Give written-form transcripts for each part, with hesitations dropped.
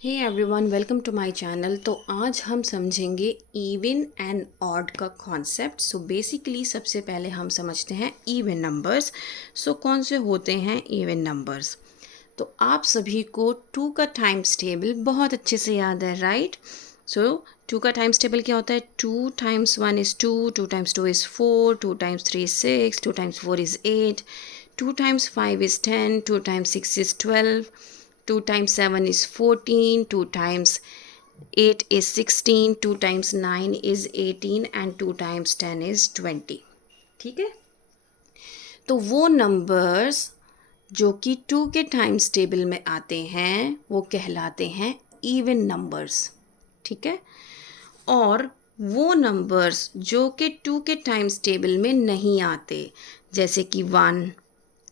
Hey everyone, welcome to my channel. तो आज हम समझेंगे इवन एंड ऑड का कॉन्सेप्ट। सो बेसिकली सबसे पहले हम समझते हैं इवन नंबर्स। सो कौन से होते हैं इवन नंबर्स? तो आप सभी को टू का टाइम्स टेबल बहुत अच्छे से याद है, राइट? सो टू का टाइम्स टेबल क्या होता है? 2 times 1 is 2, 2 times 2 is 4, 2 times 3 is 6, 2 times 4 is 8, 2 times 5 is 10, 2 times 6 is 12, 2 times 7 is 14, 2 times 8 is 16, 2 times 9 is 18 and 2 times 10 is 20। ठीक है, तो वो नंबर्स जो कि टू के टाइम्स टेबल में आते हैं वो कहलाते हैं इवन नंबर्स। ठीक है, और वो नंबर्स जो कि टू के टाइम्स टेबल में नहीं आते, जैसे कि 1,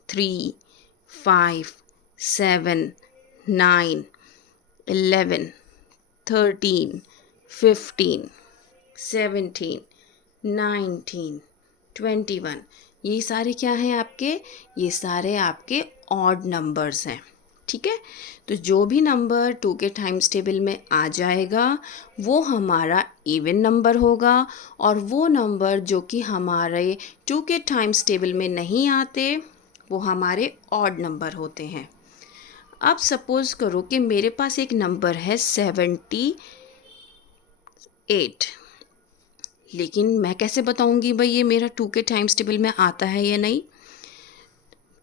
3, 5, 7, 9, 11, 13, 15, 17, 19, 21, ये सारे क्या हैं आपके? ये सारे आपके ऑड नंबर्स हैं। ठीक है, तो जो भी नंबर टू के टाइम्स टेबल में आ जाएगा वो हमारा इवन नंबर होगा, और वो नंबर जो कि हमारे टू के टाइम्स टेबल में नहीं आते वो हमारे ऑड नंबर होते हैं। अब सपोज़ करो कि मेरे पास एक नंबर है 78, लेकिन मैं कैसे बताऊंगी भाई ये मेरा टू के टाइम्स टेबल में आता है या नहीं?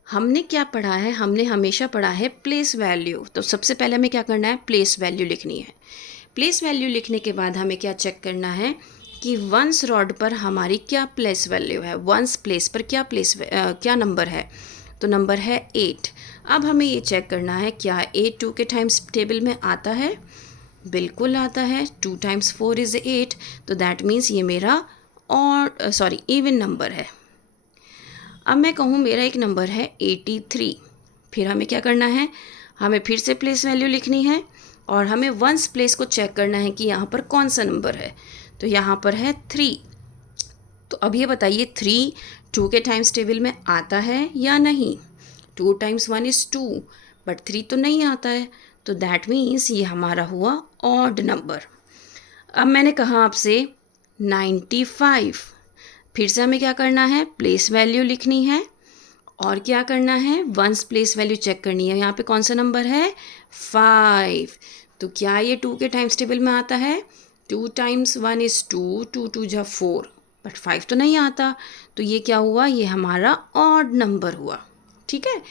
हमने क्या पढ़ा है? हमने हमेशा पढ़ा है प्लेस वैल्यू। तो सबसे पहले हमें क्या करना है? प्लेस वैल्यू लिखनी है। प्लेस वैल्यू लिखने के बाद हमें क्या चेक करना है कि वंस रॉड पर हमारी क्या प्लेस वैल्यू है, वंस प्लेस पर क्या नंबर है? तो नंबर है 8। अब हमें ये चेक करना है क्या 8 टू के टाइम्स टेबल में आता है? बिल्कुल आता है। 2 times 4 इज़ 8, तो दैट मीन्स ये मेरा इवन नंबर है। अब मैं कहूँ मेरा एक नंबर है 83, फिर हमें क्या करना है? हमें फिर से प्लेस वैल्यू लिखनी है और हमें वंस प्लेस को चेक करना है कि यहाँ पर कौन सा नंबर है। तो यहाँ पर है 3। तो अब ये बताइए 3 टू के टाइम्स टेबल में आता है या नहीं? 2 times 1 is 2, बट 3 तो नहीं आता है, तो दैट मीन्स ये हमारा हुआ ऑड नंबर। अब मैंने कहा आपसे 95, फिर से हमें क्या करना है? प्लेस वैल्यू लिखनी है और क्या करना है? वंस प्लेस वैल्यू चेक करनी है। यहाँ पे कौन सा नंबर है? 5। तो क्या ये टू के टाइम्स टेबल में आता है? 2 times 1 is 2, 2 2 जा 4, बट 5 तो नहीं आता, तो ये क्या हुआ? ये हमारा ऑड नंबर हुआ। ठीक है,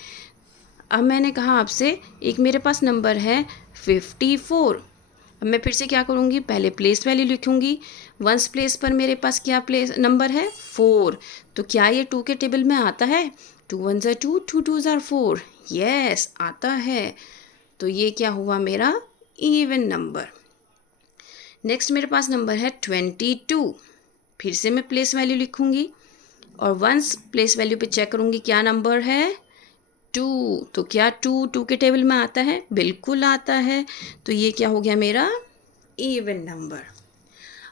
अब मैंने कहा आपसे एक मेरे पास नंबर है 54। अब मैं फिर से क्या करूँगी? पहले प्लेस वैल्यू लिखूँगी। वंस प्लेस पर मेरे पास क्या प्लेस नंबर है? 4। तो क्या ये टू के टेबल में आता है? 2 1 are 2, 2 2 are 4, यस आता है। तो ये क्या हुआ? मेरा इवन नंबर। नेक्स्ट मेरे पास नंबर है 22। फिर से मैं प्लेस वैल्यू लिखूँगी और वंस प्लेस वैल्यू पे चेक करूँगी क्या नंबर है? 2। तो क्या 2 टू के टेबल में आता है? बिल्कुल आता है। तो ये क्या हो गया? मेरा इवन नंबर।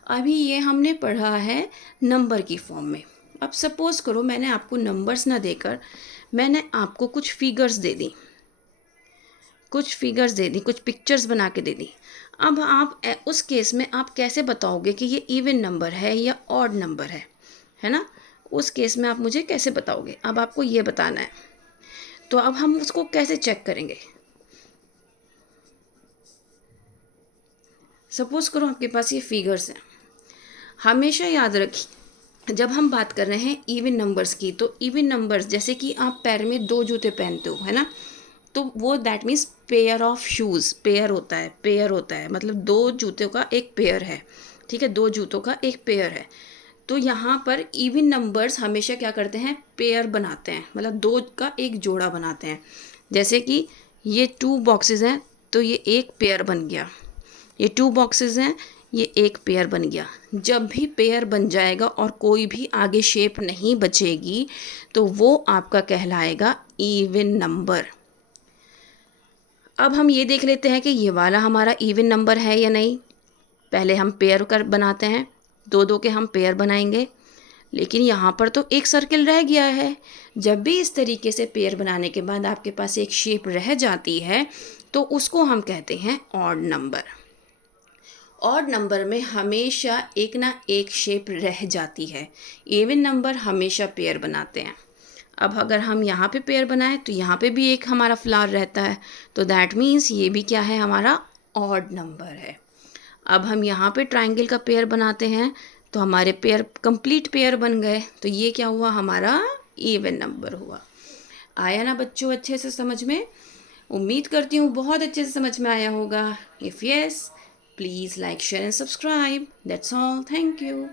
अभी ये हमने पढ़ा है नंबर की फॉर्म में। अब सपोज़ करो मैंने आपको नंबर्स ना देकर मैंने आपको कुछ फिगर्स दे दी, कुछ पिक्चर्स बना के दे दी। अब आप उस केस में आप कैसे बताओगे कि ये इवन नंबर है या ऑड नंबर है ना? उस केस में आप मुझे कैसे बताओगे? अब आपको ये बताना है। तो अब हम उसको कैसे चेक करेंगे? सपोज़ करो आपके पास ये फिगर्स हैं। हमेशा याद रखिए जब हम बात कर रहे हैं इवन नंबर्स की, तो इवन नंबर्स जैसे कि आप पैर में 2 जूते पहनते हो, है ना? तो वो that means pair of shoes, pair होता है मतलब 2 जूतों का एक पेयर है। ठीक है, 2 जूतों का एक पेयर है। तो यहाँ पर इवन नंबर्स हमेशा क्या करते हैं? पेयर बनाते हैं, मतलब 2 का एक जोड़ा बनाते हैं। जैसे कि ये 2 बॉक्सेस हैं तो ये एक पेयर बन गया, ये 2 बॉक्सेस हैं, ये एक पेयर बन गया। जब भी पेयर बन जाएगा और कोई भी आगे शेप नहीं बचेगी तो वो आपका कहलाएगा इवन नंबर। अब हम ये देख लेते हैं कि ये वाला हमारा इवन नंबर है या नहीं। पहले हम पेयर कर बनाते हैं, 2 2 के हम पेयर बनाएंगे, लेकिन यहाँ पर तो एक सर्किल रह गया है। जब भी इस तरीके से पेयर बनाने के बाद आपके पास एक शेप रह जाती है तो उसको हम कहते हैं ऑड नंबर। ऑड नंबर में हमेशा एक ना एक शेप रह जाती है, इवन नंबर हमेशा पेयर बनाते हैं। अब अगर हम यहाँ पे पेयर बनाएं तो यहाँ पे भी एक हमारा फ्लावर रहता है, तो दैट मीन्स ये भी क्या है, हमारा ऑड नंबर है। अब हम यहाँ पे ट्रायंगल का पेयर बनाते हैं तो हमारे पेयर कंप्लीट पेयर बन गए, तो ये क्या हुआ, हमारा इवन नंबर हुआ। आया ना बच्चों अच्छे से समझ में? उम्मीद करती हूँ बहुत अच्छे से समझ में आया होगा। If yes, please like share and subscribe. That's all, thank you.